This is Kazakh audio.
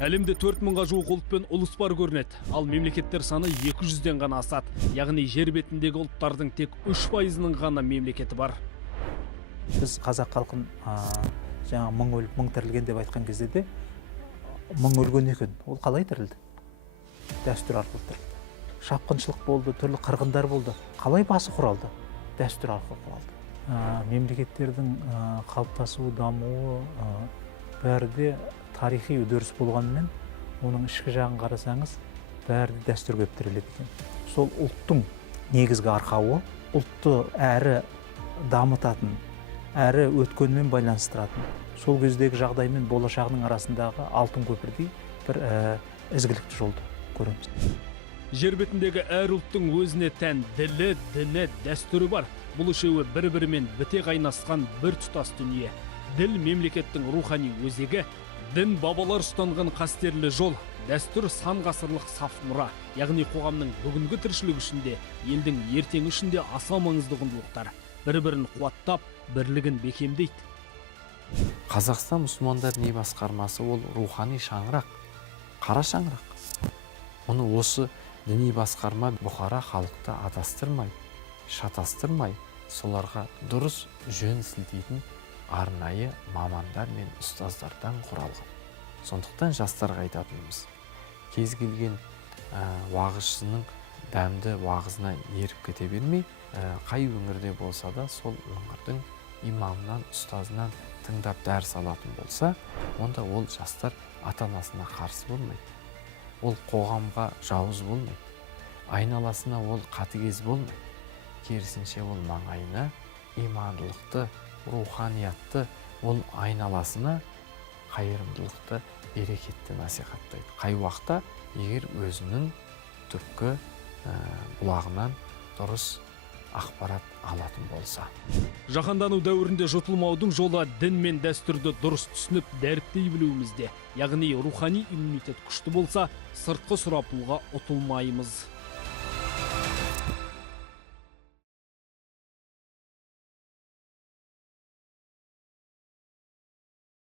Әлемде 4000-ға жуық ұлт пен ұлыс бар көрінеді. Ал мемлекеттер саны 200-ден ғана асады. Яғни жер бетіндегі ұлттардың тек 3%-ның ғана мемлекеті бар. Біз қазақ халқын жаңа мың өліп, мың тірілген деп айтқан кезде де мың өлген екен. Ол қалай тірілді? Дәстүр арқылы тірілді. Шапқыншылық болды, түрлі қырғындар болды. Қалай басы құралды? Дәстүр арқылы құралды. Мемлекеттердің қалыптасуы, дамуы бәрі де тарихи үдеріс болғанымен, оның ішкі жағын қарасаңыз, бәрі де дәстүрге тіреледі екен. Сол ұлттың негізгі арқауы, ұлтты әрі дамытатын, әрі өткенмен байланыстыратын, сол кездегі жағдай мен болашағының арасындағы алтын көпірдей бір ізгілікті жолды көреміз. Жер бетіндегі әр ұлттың өзіне тән ділі, діні, дәстүрі бар. Бұл үшеуі бір-бірімен біте қайнасқан бір тұтас дүние. Діл мемлекеттің рухани өзегі, дін бабалар ұстанған қастерлі жол, дәстүр сан ғасырлық саф мұра. Яғни қоғамның бүгінгі тіршілік үшінде, елдің ертеңі үшінде аса маңызды құндылықтар. Бір-бірін қуаттап, бірлігін бекемдейді. Қазақстан мұсылмандар діни басқармасы ол рухани шаңырақ, қара шаңырақ. Оны осы діни басқарма бұқара халықты адастырмай, шатастырмай, соларға дұрыс жөн сілтейтін арнайы мамандар мен ұстаздардан құралған. Сондықтан жастарға айтатынымыз, кез келген уағызшының дәмді уағызына еріп кете бермей, қай өңірде болса да сол өңірдің имамынан, ұстазынан тыңдап дәріс алатын болса, онда ол жастар ата-анасына қарсы болмайды. Ол қоғамға жауыз болмайды. Айналасына ол қатыгез болмайды. Керісінше ол маңайына имандылықты, руханиятты, ол айналасына қайырымдылықты, берекетті насихаттайды. Қай уақытта егер өзінің түпкі бұлағынан дұрыс ақпарат алатын болса. Жаһандану дәуірінде жұтылмаудың жолы дін мен дәстүрді дұрыс түсініп дәріптей білуімізде. Яғни рухани иммунитет күшті болса, сыртқы сұрапылға ұтылмаймыз.